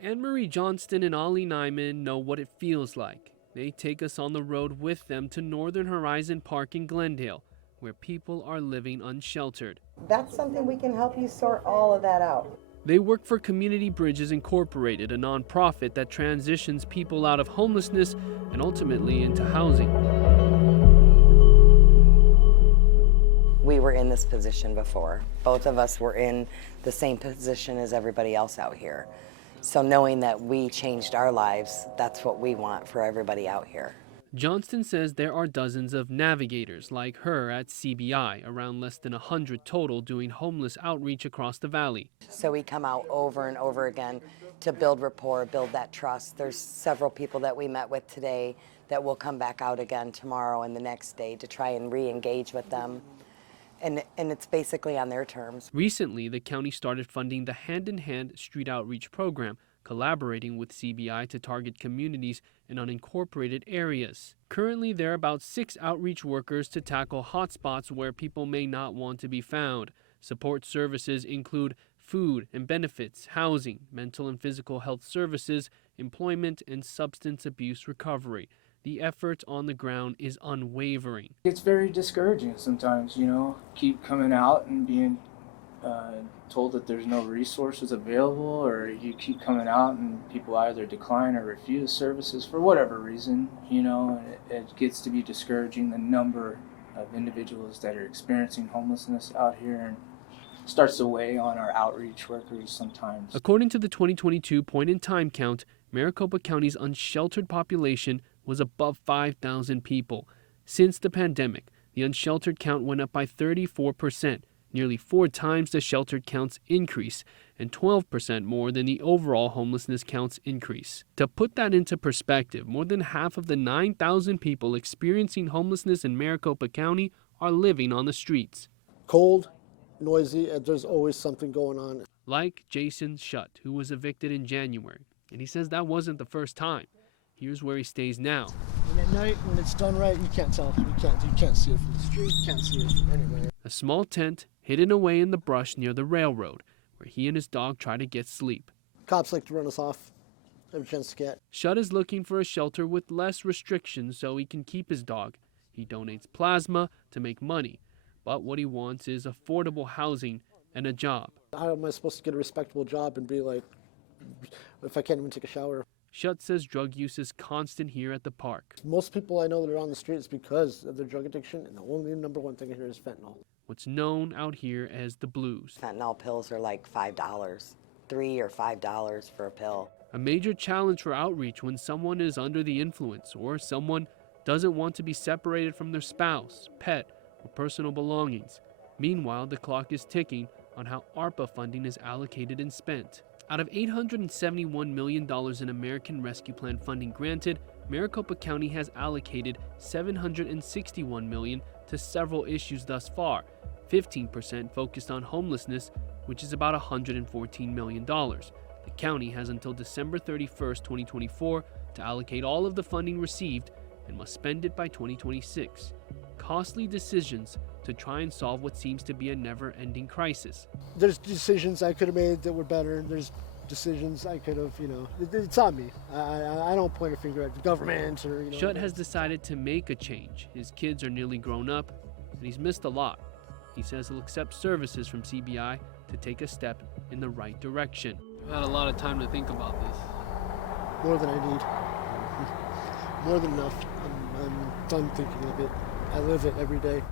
Anne-Marie Johnston and Ollie Nyman know what it feels like. They take us on the road with them to Northern Horizon Park in Glendale, where people are living unsheltered. That's something we can help you sort all of that out. They work for Community Bridges Incorporated, a nonprofit that transitions people out of homelessness and ultimately into housing. We were in this position before. Both of us were in the same position as everybody else out here. So knowing that we changed our lives, that's what we want for everybody out here. Johnston says there are dozens of navigators like her at CBI, around less than 100 total, doing homeless outreach across the valley. So we come out over and over again to build rapport, build that trust. There's several people that we met with today that will come back out again tomorrow and the next day to try and re-engage with them. And it's basically on their terms. Recently, the county started funding the Hand in Hand Street Outreach Program, collaborating with CBI to target communities in unincorporated areas. Currently, there are about 6 outreach workers to tackle hotspots where people may not want to be found. Support services include food and benefits, housing, mental and physical health services, employment, and substance abuse recovery. The effort on the ground is unwavering. It's very discouraging sometimes, keep coming out and being told that there's no resources available, or you keep coming out and people either decline or refuse services for whatever reason, and it gets to be discouraging, the number of individuals that are experiencing homelessness out here, and starts to weigh on our outreach workers sometimes. According to the 2022 point-in-time count, Maricopa County's unsheltered population was above 5,000 people. Since the pandemic, the unsheltered count went up by 34%, nearly 4 times the sheltered count's increase, and 12% more than the overall homelessness count's increase. To put that into perspective, more than half of the 9,000 people experiencing homelessness in Maricopa County are living on the streets. Cold, noisy, and there's always something going on. Like Jason Shutt, who was evicted in January, and he says that wasn't the first time. Here's where he stays now. And at night, when it's done right, you can't tell. You can't see it from the street. You can't see it from anywhere. A small tent hidden away in the brush near the railroad, where he and his dog try to get sleep. Cops like to run us off every chance to get. Shutt is looking for a shelter with less restrictions so he can keep his dog. He donates plasma to make money, but what he wants is affordable housing and a job. How am I supposed to get a respectable job and be like, if I can't even take a shower? Shutt says drug use is constant here at the park. Most people I know that are on the streets because of their drug addiction, and the only number one thing here is fentanyl. What's known out here as the blues. Fentanyl pills are like $5, $3 or $5 for a pill. A major challenge for outreach when someone is under the influence or someone doesn't want to be separated from their spouse, pet, or personal belongings. Meanwhile, the clock is ticking on how ARPA funding is allocated and spent. Out of $871 million in American Rescue Plan funding granted, Maricopa County has allocated $761 million to several issues thus far, 15% focused on homelessness, which is about $114 million. The county has until December 31st, 2024 to allocate all of the funding received and must spend it by 2026. Costly decisions to try and solve what seems to be a never-ending crisis. There's decisions I could have made that were better. There's decisions I could have, it's on me. I don't point a finger at the government or, Shutt has decided to make a change. His kids are nearly grown up, and he's missed a lot. He says he'll accept services from CBI to take a step in the right direction. I've had a lot of time to think about this. More than I need. More than enough. I'm done thinking of it. I live it every day.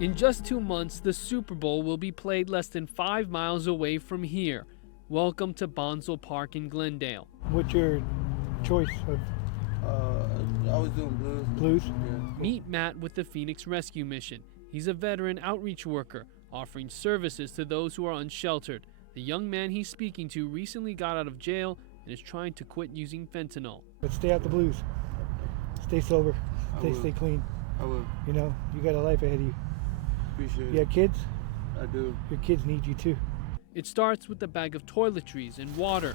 In just 2 months, the Super Bowl will be played less than 5 miles away from here. Welcome to Bonsall Park in Glendale. What's your choice of? I was doing blues. Blues? Yeah. Meet Matt with the Phoenix Rescue Mission. He's a veteran outreach worker, offering services to those who are unsheltered. The young man he's speaking to recently got out of jail and is trying to quit using fentanyl. But stay out the blues. Stay sober. Stay clean. I will. You got a life ahead of you. Appreciate it. You got kids? I do. Your kids need you too. It starts with a bag of toiletries and water.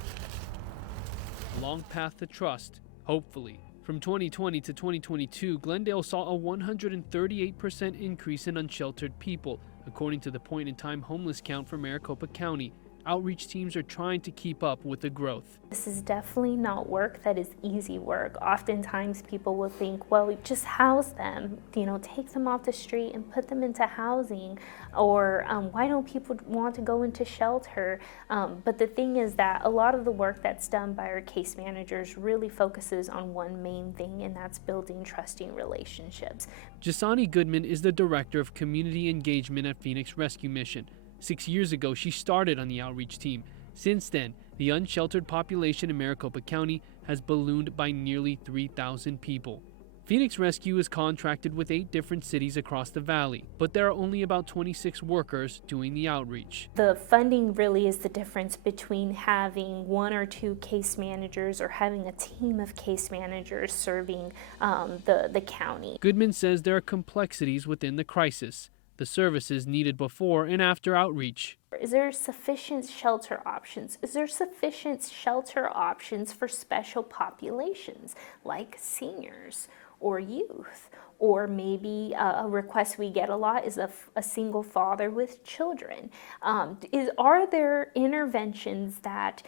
A long path to trust, hopefully, From 2020 to 2022, Glendale saw a 138% increase in unsheltered people, according to the point-in-time homeless count for Maricopa County. Outreach teams are trying to keep up with the growth. This is definitely not work that is easy work. Oftentimes people will think, well, just house them, take them off the street and put them into housing, or why don't people want to go into shelter? But the thing is that a lot of the work that's done by our case managers really focuses on one main thing, and that's building trusting relationships. Jasani Goodman is the director of community engagement at Phoenix Rescue Mission. 6 years ago, she started on the outreach team. Since then, the unsheltered population in Maricopa County has ballooned by nearly 3,000 people. Phoenix Rescue is contracted with 8 different cities across the valley, but there are only about 26 workers doing the outreach. The funding really is the difference between having 1 or 2 case managers or having a team of case managers serving the county. Goodman says there are complexities within the crisis, the services needed before and after outreach. Is there sufficient shelter options? Is there sufficient shelter options for special populations like seniors or youth? Or maybe a request we get a lot is a single father with children. Are there interventions that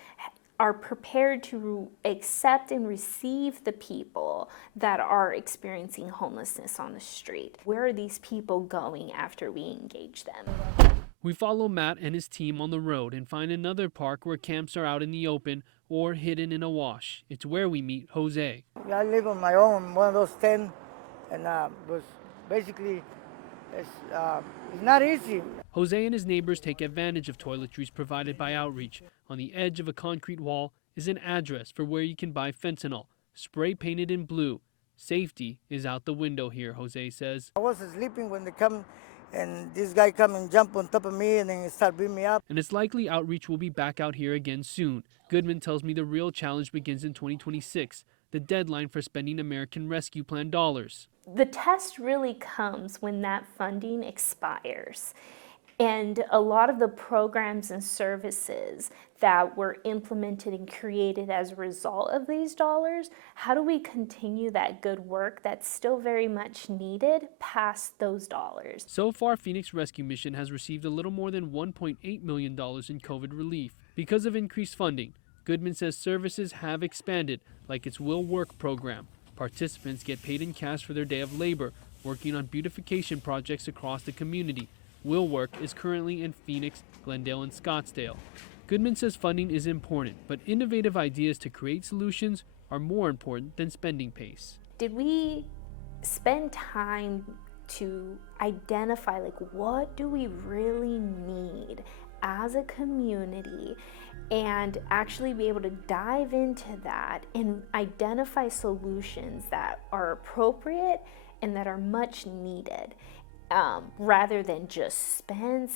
are prepared to accept and receive the people that are experiencing homelessness on the street? Where are these people going after we engage them? We follow Matt and his team on the road and find another park where camps are out in the open or hidden in a wash. It's where we meet Jose. I live on my own, one of those 10, and was basically it's not easy. Jose and his neighbors take advantage of toiletries provided by outreach. On the edge of a concrete wall is an address for where you can buy fentanyl, spray painted in blue. Safety is out the window here, Jose says. I was sleeping when they come, and this guy come and jump on top of me and then start beating me up. And it's likely outreach will be back out here again soon. Goodman tells me the real challenge begins in 2026, the deadline for spending American Rescue Plan dollars. The test really comes when that funding expires. And a lot of the programs and services that were implemented and created as a result of these dollars, how do we continue that good work that's still very much needed past those dollars? So far, Phoenix Rescue Mission has received a little more than $1.8 million in COVID relief. Because of increased funding, Goodman says services have expanded, like its Will Work program. Participants get paid in cash for their day of labor, working on beautification projects across the community. Will Work is currently in Phoenix, Glendale, and Scottsdale. Goodman says funding is important, but innovative ideas to create solutions are more important than spending pace. Did we spend time to identify, what do we really need as a community, and actually be able to dive into that and identify solutions that are appropriate and that are much needed, rather than just spend.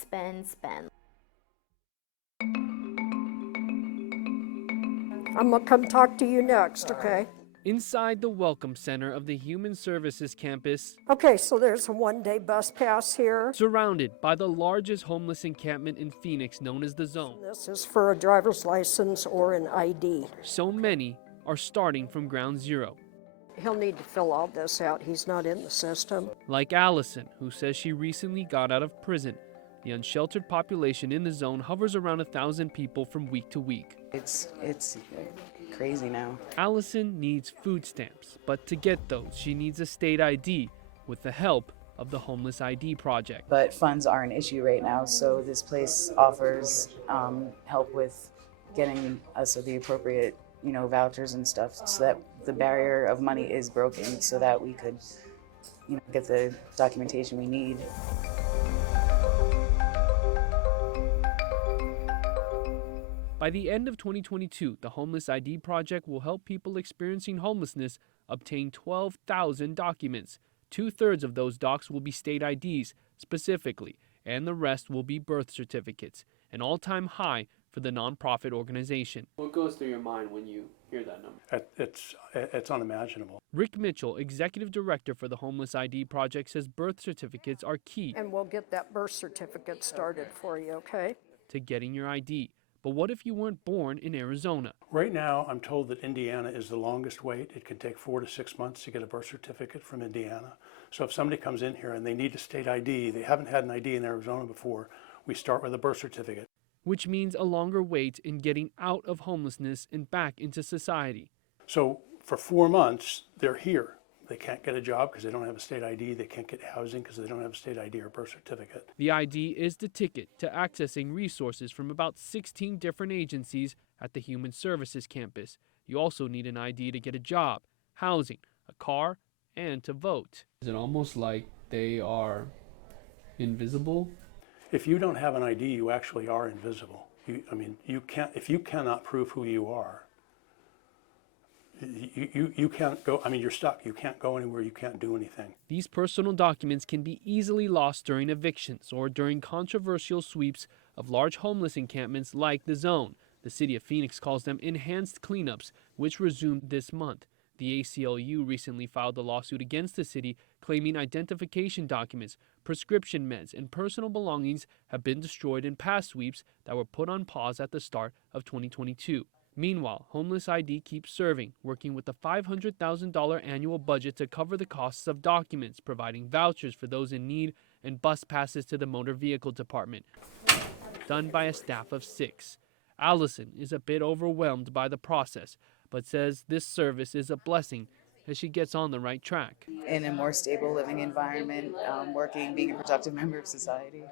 I'm gonna come talk to you next, okay? Inside the Welcome Center of the Human Services Campus, Okay, so there's a one-day bus pass here. surrounded by the largest homeless encampment in Phoenix known as the Zone. This is for a driver's license or an ID. So many are starting from ground zero. He'll need to fill all this out. He's not in the system. Like Allison, who says she recently got out of prison. The unsheltered population in the Zone hovers around 1,000 people from week to week. It's crazy now. Allison needs food stamps, but to get those, she needs a state ID with the help of the Homeless ID Project. But funds are an issue right now, so this place offers help with getting us the appropriate, vouchers and stuff, so that the barrier of money is broken, so that we could, get the documentation we need. By the end of 2022, the Homeless ID Project will help people experiencing homelessness obtain 12,000 documents. 2/3 of those docs will be state IDs specifically, and the rest will be birth certificates, an all-time high for the nonprofit organization. What goes through your mind when you hear that number? It's unimaginable. Rick Mitchell, executive director for the Homeless ID Project, says birth certificates are key And we'll get that birth certificate started for you, okay? to getting your ID. But what if you weren't born in Arizona? Right now, I'm told that Indiana is the longest wait. It can take 4 to 6 months to get a birth certificate from Indiana. So if somebody comes in here and they need a state ID, they haven't had an ID in Arizona before, we start with a birth certificate. Which means a longer wait in getting out of homelessness and back into society. So for 4 months, they're here. They can't get a job because they don't have a state ID. They can't get housing because they don't have a state ID or birth certificate. The ID is the ticket to accessing resources from about 16 different agencies at the Human Services campus. You also need an ID to get a job, housing, a car, and to vote. Is it almost like they are invisible? If you don't have an ID, you actually are invisible. If you cannot prove who you are, you can't go, you're stuck. You can't go anywhere, you can't do anything. These personal documents can be easily lost during evictions or during controversial sweeps of large homeless encampments like the Zone. The city of Phoenix calls them enhanced cleanups, which resumed this month. The ACLU recently filed a lawsuit against the city claiming identification documents, prescription meds, and personal belongings have been destroyed in past sweeps that were put on pause at the start of 2022. Meanwhile, Homeless ID keeps serving, working with a $500,000 annual budget to cover the costs of documents, providing vouchers for those in need, and bus passes to the motor vehicle department, done by a staff of 6. Allison is a bit overwhelmed by the process, but says this service is a blessing as she gets on the right track. In a more stable living environment, working, being a productive member of society.